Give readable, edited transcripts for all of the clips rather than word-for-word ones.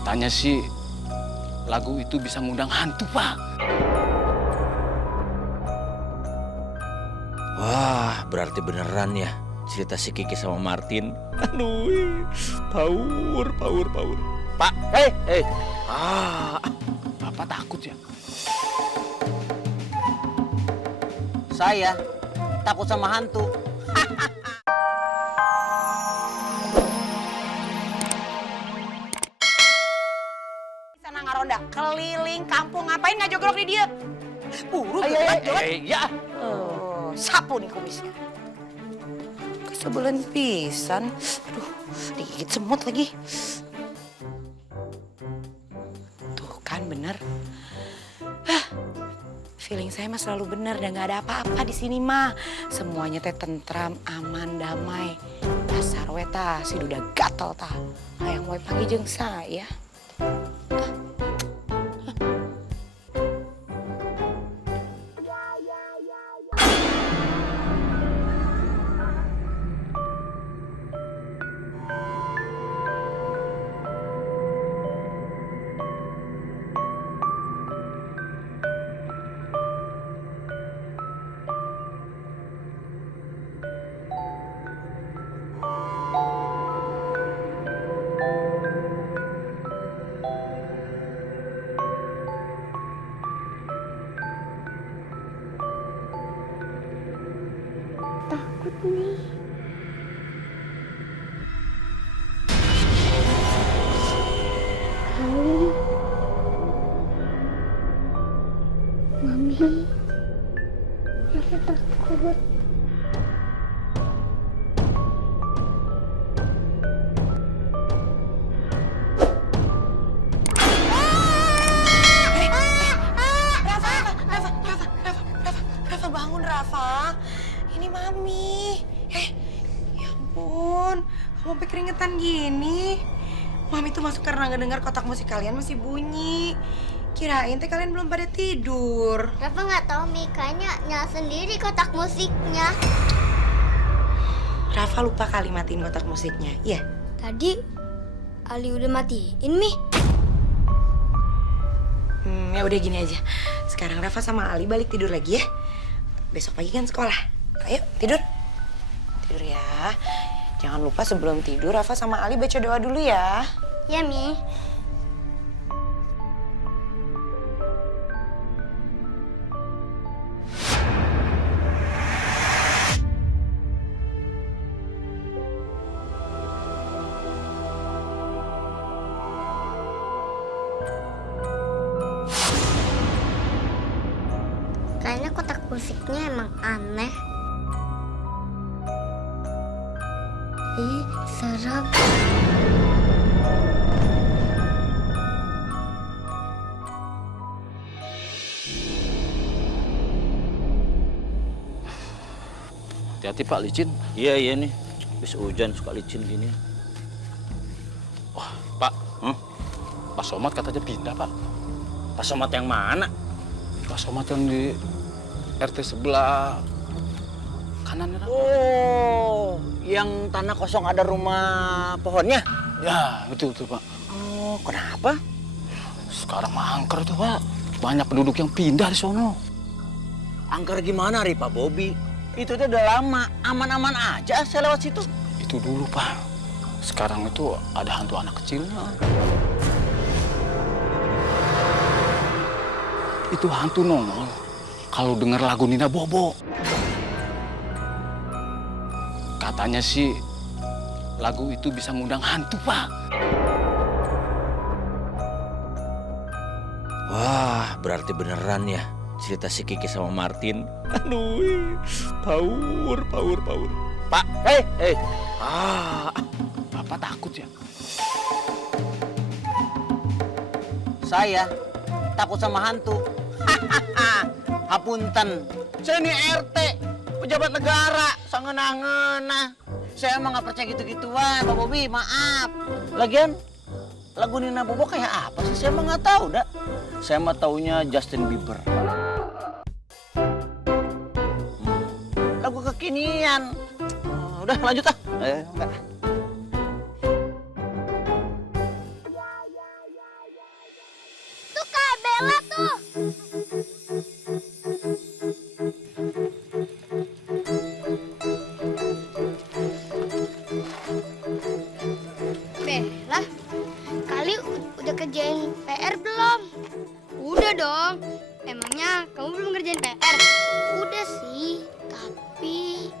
Katanya sih lagu itu bisa ngundang hantu, Pak. Wah, berarti beneran ya cerita si Kiki sama Martin. Aduh, power. Pak, hei. Bapak takut ya? Saya takut sama hantu. Sana ngaronda keliling kampung, ngapain nggak jogrok di dia? Buru Ya. sapu nih kumisnya. Kesebelan pisan. Aduh, digigit semut lagi. Tuh kan bener. Feeling saya mah selalu bener dan nggak ada apa-apa di sini mah. Semuanya teh tentram, aman, damai. Dasar weta si duda gatel tah. Hayang wae panggil jeung saya. Takut nih. Kali Mami, Rafa takut. Rafa bangun Rafa. Ini Mami. Ya ampun, kamu sampai keringetan gini. Mami tuh masuk karena ngedengar kotak musik kalian masih bunyi. Kirain teh kalian belum pada tidur. Rafa nggak tahu Mikanya nyala sendiri kotak musiknya. Rafa lupa kali matiin kotak musiknya. Iya. Tadi Ali udah matiin Mi. Ya udah gini aja. Sekarang Rafa sama Ali balik tidur lagi ya. Besok pagi kan sekolah. Ayo tidur. Tidur ya. Jangan lupa sebelum tidur Rafa sama Ali baca doa dulu ya. Ya Mi. Kayaknya kotak musiknya emang aneh. Ih, serem. Hati-hati, Pak, licin. Iya nih. Habis hujan suka licin gini. Wah, Pak. Pak Somad katanya pindah, Pak. Pak Somad yang mana? Pak Somad yang di RT sebelah kanan. Oh, yang tanah kosong ada rumah pohonnya? Ya, betul, Pak. Oh, kenapa? Sekarang mah angker tuh, Pak. Banyak penduduk yang pindah di sono. Angker gimana, Pak Bobby? Itu tuh udah lama, aman-aman aja saya lewat situ. Itu dulu, Pak. Sekarang itu ada hantu anak kecilnya. Itu hantu nongol kalau dengar lagu Nina Bobo. Katanya sih lagu itu bisa ngundang hantu, Pak. Wah, berarti beneran ya cerita si Kiki sama Martin. Aduh, power. Pak, hei. Bapak takut ya? Saya takut sama hantu. Hapunten, saya ini RT, pejabat negara, sangenah-ngenah. Saya emang nggak percaya gitu-gituan, Pak Bobby, maaf. Lagian, lagu Nina Bobo kayak apa sih? Saya emang nggak tahu, dah. Saya mah taunya Justin Bieber. Lagu kekinian. Udah lanjut ah. Enggak. ngerjain PR belum? Udah dong. Emangnya kamu belum ngerjain PR? Udah sih, tapi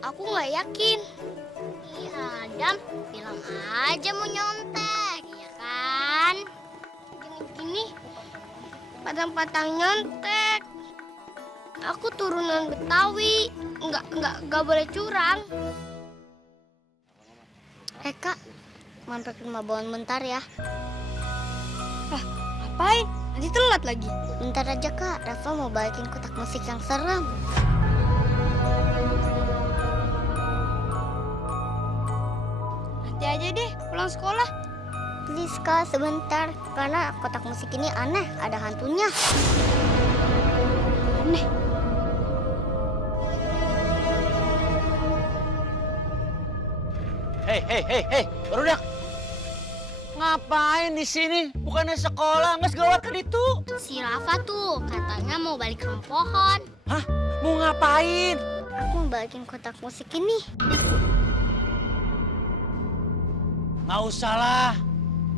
aku nggak yakin. Iya, Adam, bilang aja mau nyontek, ya kan? Gini-gini, patang-patang nyontek. Aku turunan Betawi, nggak boleh curang. Kak, mampir ke rumah Bawon bentar ya. Ngapain? Nanti telat lagi. Bentar aja Kak, Rafa mau balikin kotak musik yang serem. Nanti aja deh pulang sekolah. Please Kak, sebentar. Karena kotak musik ini aneh, ada hantunya. Aneh. Hei, barudak. Ngapain di sini? Bukannya sekolah, nggak segawat ke itu. Si Rafa tuh katanya mau balik ke pohon. Hah? Mau ngapain? Aku mau balikin kotak musik ini. Nggak usah lah.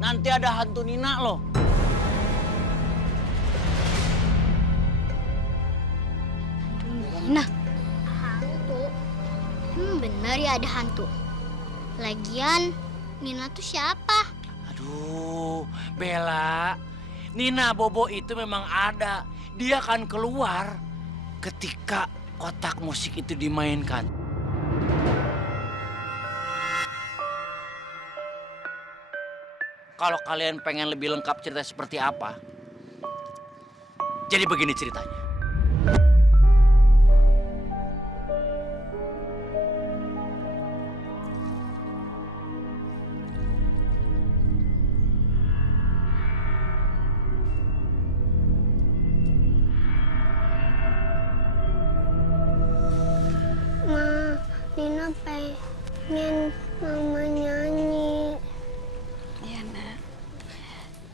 Nanti ada hantu Nina loh. Nah, Hantu? Bener ya ada hantu. Lagian, Nina tuh siapa? Aduh, Bella, Nina Bobo itu memang ada. Dia akan keluar ketika kotak musik itu dimainkan. Kalau kalian pengen lebih lengkap cerita seperti apa, jadi begini ceritanya. Nina pengen mama nyanyi. ya nak.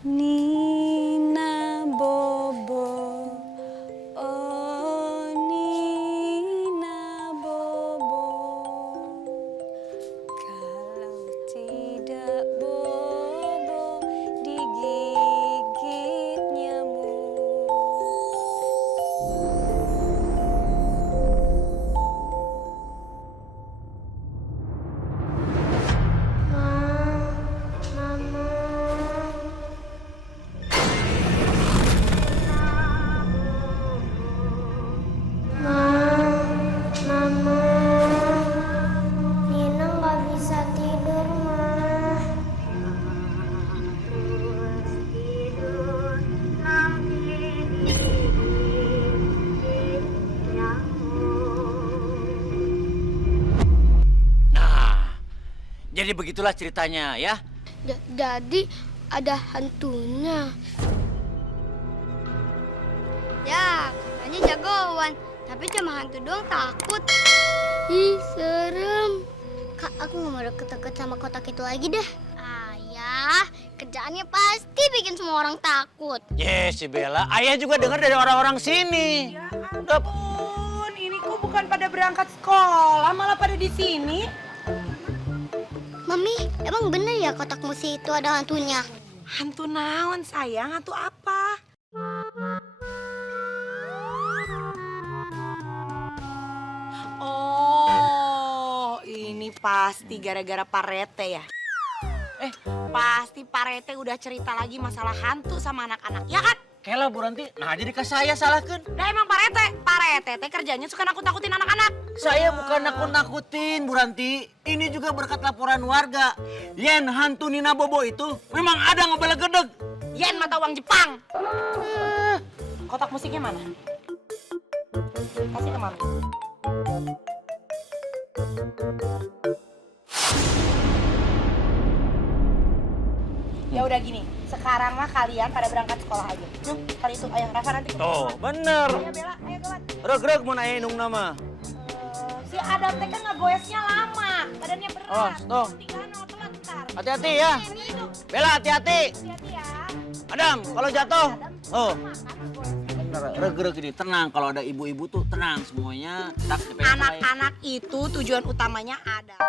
Nina Bobo, oh Nina Bobo, kalau tidak Bobo digigit nyamuk. Nina nggak bisa tidur, Ma. Nah, jadi begitulah ceritanya ya. Jadi ada hantunya. Ya, katanya jagoan. Tapi cuma hantu doang takut. Ih, serem. Kak, aku nggak mau deket-deket sama kotak itu lagi deh. Ayah, kerjaannya pasti bikin semua orang takut. Yes, si Bella. Ayah juga dengar dari orang-orang sini. Ya ampun, ini kok bukan pada berangkat sekolah, malah pada di sini. Mami, emang bener ya kotak musik itu ada hantunya? Hantu naon sayang, hantu apa? Oh, ini pasti gara-gara Pak Rete ya? Pasti Pak Rete udah cerita lagi masalah hantu sama anak-anak, ya kan? Kela Bu Ranti, nah jadi ke saya salahkan. Nah emang Pak Rete teh kerjanya suka nakut-nakutin anak-anak. Saya bukan nakut-nakutin Bu Ranti. Ini juga berkat laporan warga. Yen hantu Nina Bobo itu memang ada ngebelegedeg. Yen mata uang Jepang. Kotak musiknya mana? Kasih ke Mami. Ya udah gini, sekarang mah kalian pada berangkat sekolah aja. Kali itu ayah Rafa nanti. Oh, bener. Ayo Bella, ayo kawan. Reg-reg mau nanya indung nama. Si Adam teh kan ngegoesnya lama, badannya berat. Oh, tuh. Tinggalan sama telat ntar. Hati-hati ya. Ini duduk, Bella, hati-hati. hati-hati ya. Adam, kalau jatuh. Oh, Makan goes. bener. Reg-reg ini tenang. Kalau ada ibu-ibu tuh tenang semuanya. Tak dipegang lain. Anak-anak itu tujuan utamanya Adam.